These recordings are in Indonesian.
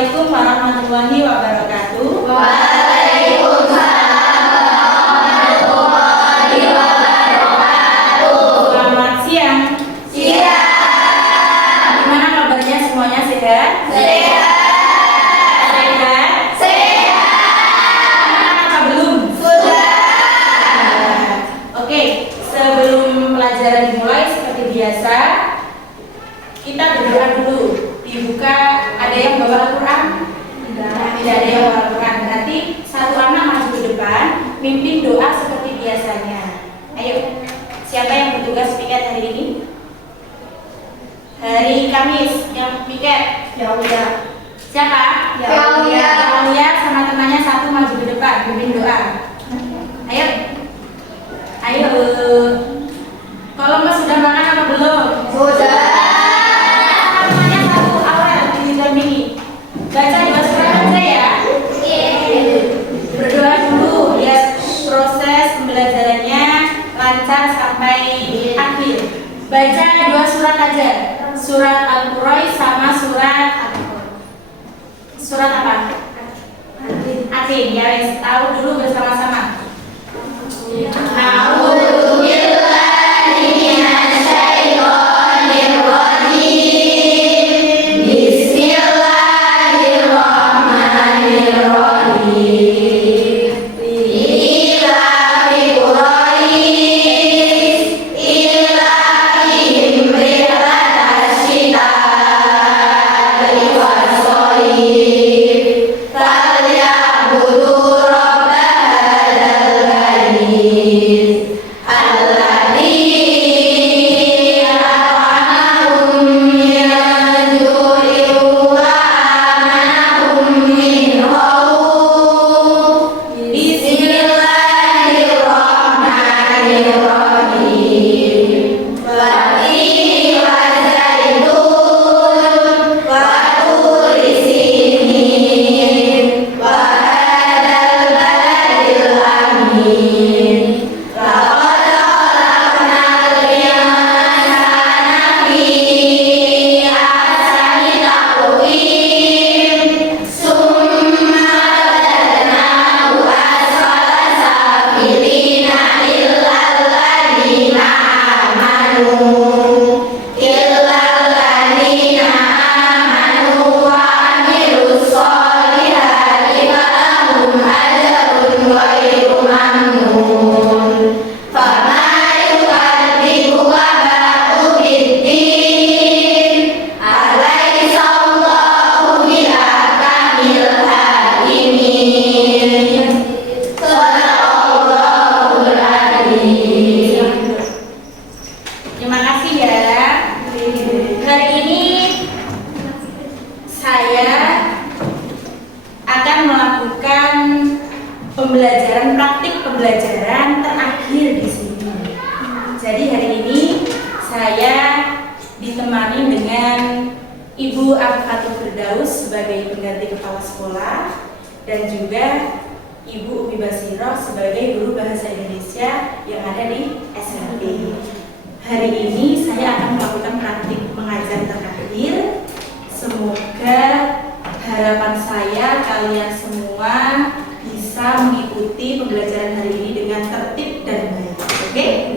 Assalamualaikum warahmatullahi wabarakatuh. Waalaikumsalam warahmatullahi wabarakatuh. Selamat siang. Siang. Gimana kabarnya semuanya, sehat? Sehat. Sehat? Sehat. Apa belum? Sudah. Oke, sebelum pelajaran dimulai seperti biasa, kita berdoa dulu. Dibuka, ada yang bawa Al-Quran? Tidak ada yang bawa Al-Quran. Berarti satu anak maju ke depan, mimpin doa seperti biasanya. Ayo, siapa yang bertugas piket hari ini? Hari Kamis yang piket? Ya udah. Siapa? Ya udah. Ya udah, sama temannya satu maju ke depan, mimpin doa. Ayo. Ayo. Kalau Mas sudah makan apa belum? Sudah. Namanya satu awal didampingi. Baca dua surat aja ya. Berdoa dulu biar proses pembelajarannya lancar sampai akhir. Baca dua surat aja. Surat Al-Qur'an sama surat apa? Atin. Ya wes, tahu dulu bersama-sama. Terima kasih ya. Hari ini saya akan melakukan pembelajaran praktik pembelajaran terakhir di sini. Jadi hari ini saya ditemani dengan Ibu Afifatul Firdaus sebagai pengganti kepala sekolah dan juga Ibu Umi Basiro sebagai guru bahasa Indonesia yang ada di SMP. Hari ini saya akan melakukan praktik mengajar terakhir. Semoga harapan saya kalian semua bisa mengikuti pembelajaran hari ini dengan tertib dan baik. Oke?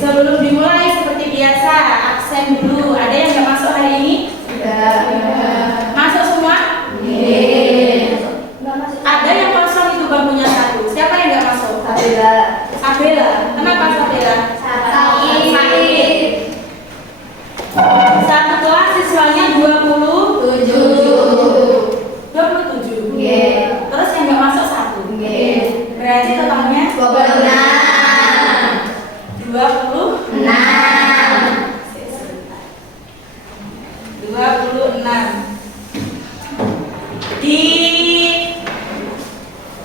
Sebelum dimulai seperti biasa, absen dulu. Ada yang nggak masuk hari ini? Masuk semua? Ada yang kosong itu bangkunya satu. Siapa yang nggak masuk? Sabela. Kenapa Sabela? Sakit. Satu kelas siswanya 27. Terus yang nggak masuk satu. Berarti totalnya 26.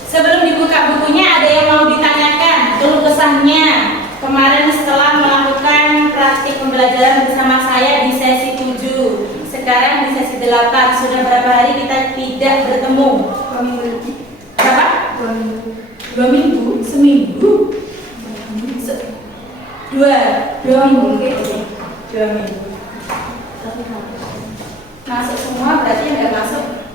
Sebelum dibuka bukunya, ada yang mau ditanyakan keluh kesahnya kemarin setelah melakukan praktik pembelajaran bersama saya di sesi 7. Sekarang di sesi 8. Sudah berapa hari kita tidak bertemu? Berapa? 2 minggu? Seminggu? 2 minggu. 2 minggu. Masuk semua, berarti yang nggak masuk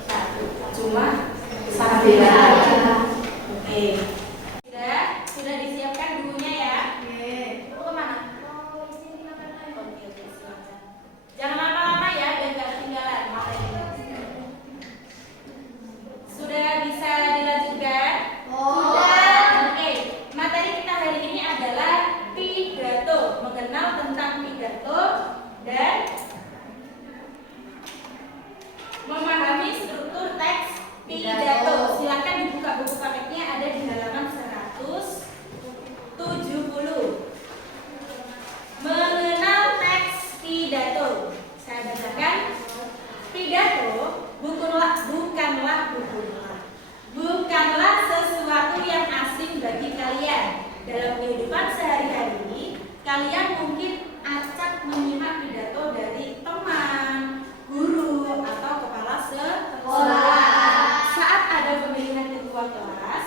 Pidato. Silakan dibuka buku paketnya, ada di halaman 170. Mengenal teks pidato. Saya bacakan. Pidato bukanlah sesuatu yang asing bagi kalian. Dalam kehidupan sehari-hari, kalian mungkin acak menyimak pidato dari teman, guru, atau kepala sekolah. Saat ada pemilihan ketua kelas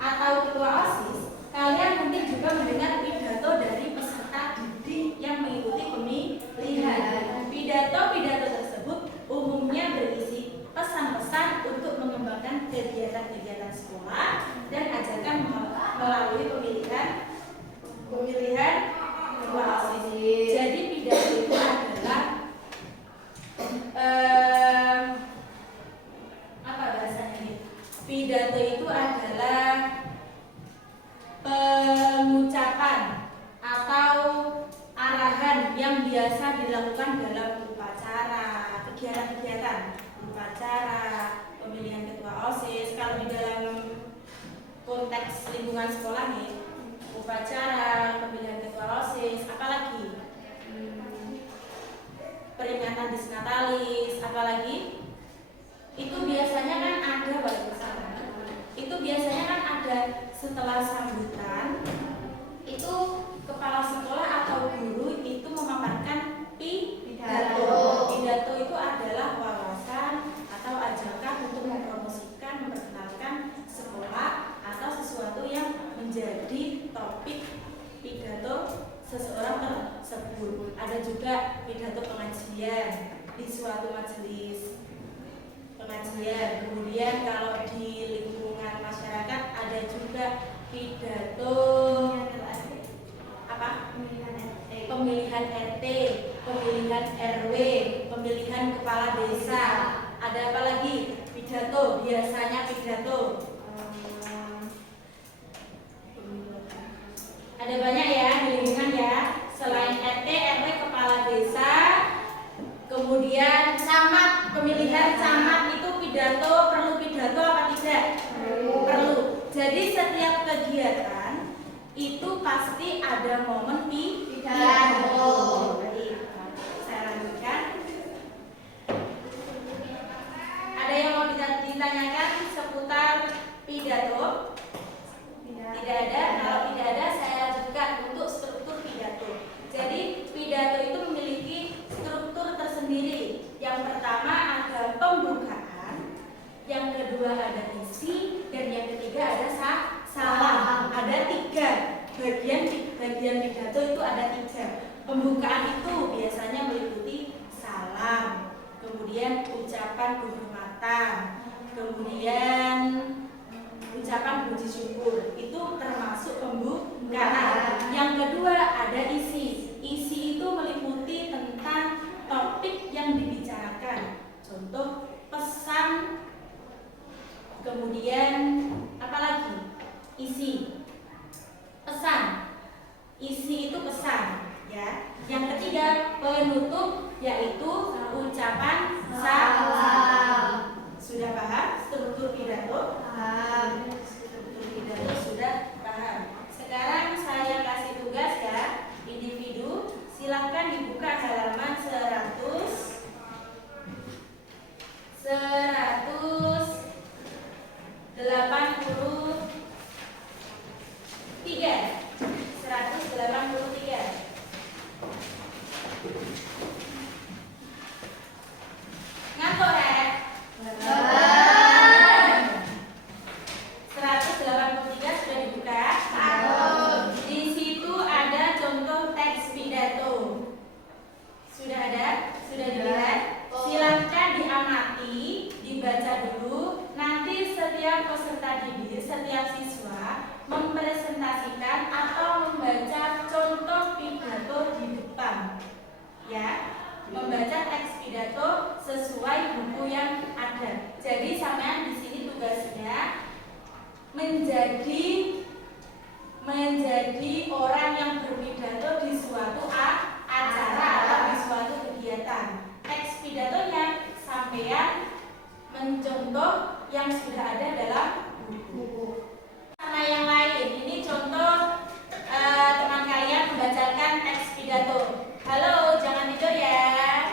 atau ketua OSIS, kalian mungkin juga mendengar pidato dari peserta didik yang mengikuti pemilihan. Pidato-pidato tersebut umumnya berisi pesan-pesan untuk mengembangkan kegiatan-kegiatan sekolah dan ajarkan melalui pemilihan ketua OSIS. Jadi pidato itu adalah apa bahasanya ini? Pidato itu adalah pengucapan atau arahan yang biasa dilakukan dalam upacara, kegiatan-kegiatan upacara, pemilihan ketua OSIS. Kalau di dalam konteks lingkungan sekolah nih, upacara, pemilihan ketua OSIS, apalagi peringatan disnatalis, apalagi itu biasanya kan ada itu biasanya kan ada setelah sambutan, itu kepala sekolah atau guru itu memaparkan pidato. Pidato itu adalah wawasan atau ajakan untuk mempromosikan, memperkenalkan sekolah atau sesuatu yang menjadi topik pidato seseorang tersebut. Ada juga pidato pengajian di suatu majelis pengajian. Kemudian kalau di lingkungan masyarakat ada juga pidato apa? Pemilihan RT, pemilihan RW, pemilihan kepala desa. Ada apa lagi? Pidato, biasanya pidato. Ada banyak ya di lingkungan ya. Selain RT, RW, kepala desa, kemudian camat, pemilihan camat itu pidato, perlu pidato apa tidak? Perlu. Jadi setiap kegiatan itu pasti ada momen pidato. Baik, saya lanjutkan. Ada yang mau ditanyakan seputar pidato? Tidak ada. Kalau tidak ada, saya lanjutkan untuk struktur pidato. Jadi pidato itu memiliki struktur tersendiri. Yang pertama ada pembukaan, yang kedua ada isi, dan yang ketiga ada salam. Ada 3 bagian pidato itu ada 3. Pembukaan itu biasanya meliputi salam, kemudian ucapan kehormatan, kemudian ucapan puji syukur. Itu termasuk pembukaan. Yang kedua ada isi. Isi itu meliputi tentang topik yang dibicarakan. Contoh pesan. Kemudian apa lagi? Isi. Pesan. Isi itu pesan, ya. Yang ketiga penutup, yaitu ucapan salam. Sudah paham struktur pidato? Struktur pidato sudah paham. Sekarang saya kasih tugas ya, individu. Silahkan dibuka halaman 183. Ngantuk ya? 183 sudah dibuka. Di situ ada contoh teks pidato. Sudah ada? Sudah dilihat? Silahkan diamati, dibaca dulu. Nanti setiap peserta didik, setiap siswa mempresentasikan atau membaca contoh pidato di depan. Ya, membaca teks pidato sesuai buku yang ada. Jadi sampean di sini tugasnya menjadi orang yang berpidato di suatu acara atau di suatu kegiatan. Teks pidatonya sampean mencontoh yang sudah ada dalam buku. Sama yang lain, ini contoh teman kalian membacakan teks pidato. Halo, jangan tidur ya.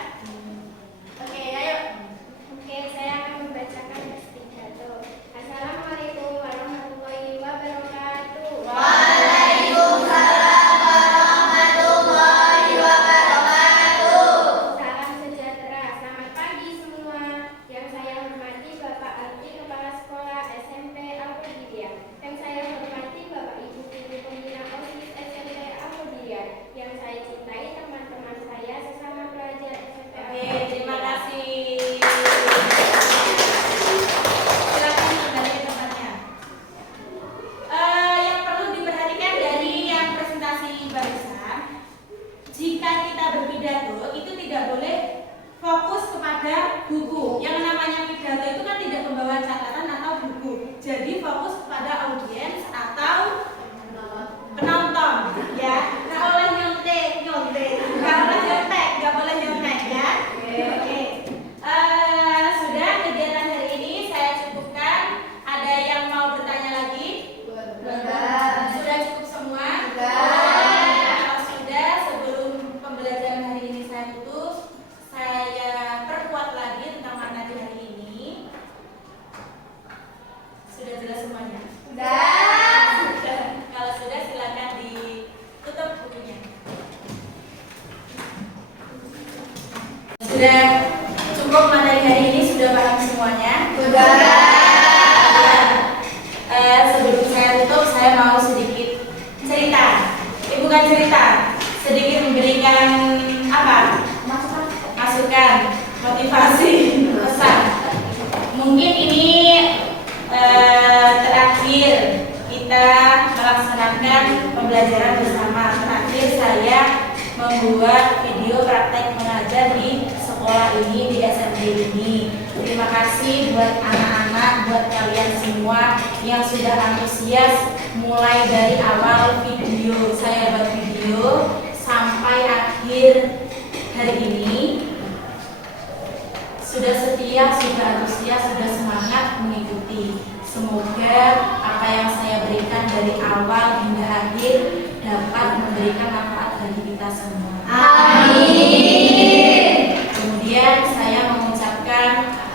Oke, ayo. Oke, saya akan membacakan teks pidato. Assalamualaikum warahmatullahi wabarakatuh. Waalaikumsalam warahmatullahi wabarakatuh. Salam sejahtera, selamat pagi semua. Yang saya hormati Bapak Arti, Kepala Sekolah SMP Al-Qudiyah. Yang saya hormati Bapak Ibu Guru Pembina OSIS SMP Al-Qudiyah. Yang saya cintai teman-teman saya sesama pelajar SMP Oke, Al-Qudiyah. terima kasih. Silakan kembali ke tempatnya. Yang perlu diperhatikan dari yang presentasi barusan, jika kita berpidato itu tidak boleh fokus kepada buku. Yang namanya pidato itu kan tidak membawa catatan atau buku. Jadi fokus kepada audiens atau penonton, ya. Nggak boleh nyontek, nggak boleh nyontek, ya. Oke. Sudah kegiatan hari ini saya cukupkan. Ada yang mau bertanya lagi? Sudah cukup semua? Kalau sudah, sebelum pembelajaran hari ini saya tutup, saya perkuat lagi tentang materi hari ini. Sudah jelas semuanya? Sudah. Kalau sudah, silakan ditutup bukunya. Sudah cukup materi hari ini, sudah paham semuanya? Sebelum saya tutup, saya mau sedikit cerita. Bukan cerita, sedikit memberikan apa? Masukan, motivasi, pesan. Mungkin ini terakhir kita melaksanakan pembelajaran bersama. Terakhir saya membuat video praktek mengajar di sekolah ini, di SMP ini. Terima kasih buat anak-anak, buat kalian semua yang sudah antusias mulai dari awal video saya buat video sampai akhir hari ini. Sudah setia, sudah antusias, sudah semangat mengikuti. Semoga apa yang saya berikan dari awal hingga akhir dapat memberikan manfaat bagi kita semua. Amin. Kemudian saya mengucapkan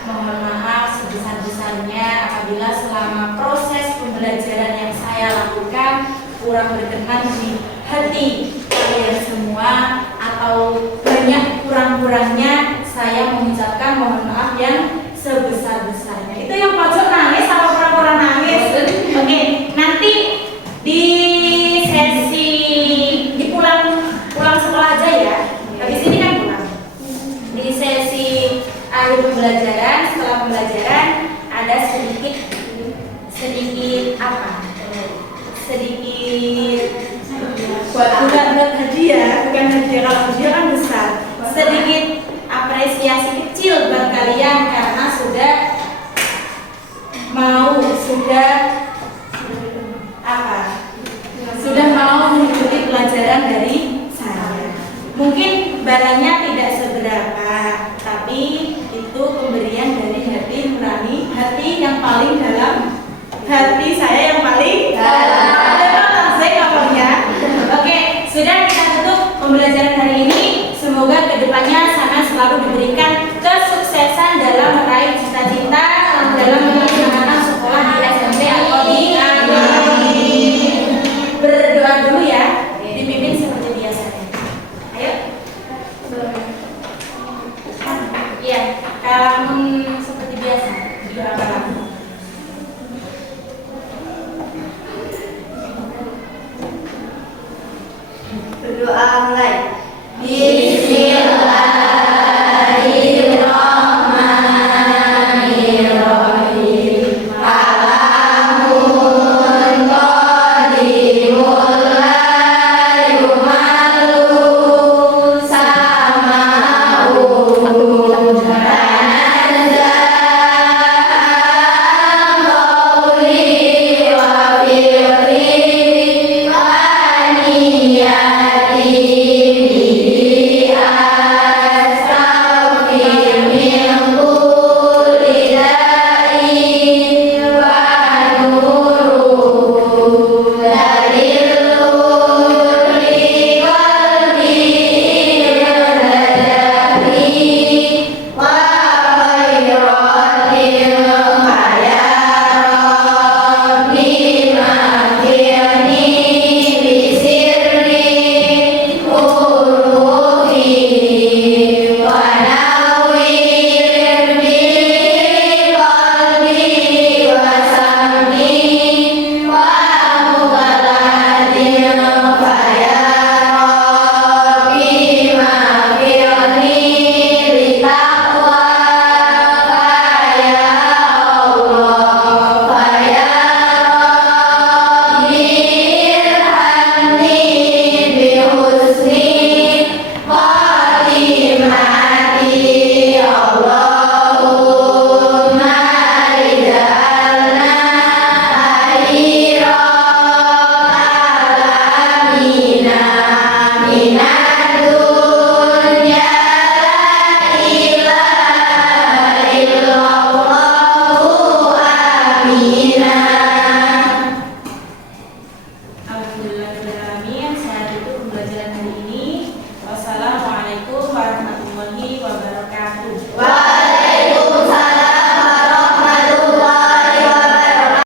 mohon maaf sebesar-besarnya apabila selama proses pembelajaran yang saya lakukan kurang berkenan di hati kalian semua atau banyak kurang-kurangnya, saya mengucapkan mohon maaf yang sebesar-besarnya. Itu yang pojok nangis sama pura-pura nangis. Oke, nanti di sesi di pulang sekolah aja ya. Habis ini kan pulang. Di sesi akhir pembelajaran, setelah pembelajaran ada sedikit apa? Sedikit bukan hadiah, bukan hadiah, kalau hadiah kan besar. Sedikit apresiasi kecil buat kalian karena sudah mau mengikuti pelajaran dari saya. Mungkin barangnya tidak seberapa, tapi itu pemberian dari hati nurani, hati yang paling dalam, hati saya yang paling dalam. Saya kabarnya. Oke, sudah kita tutup pembelajaran hari ini. Semoga kedepannya sana selalu diberikan kesuksesan dalam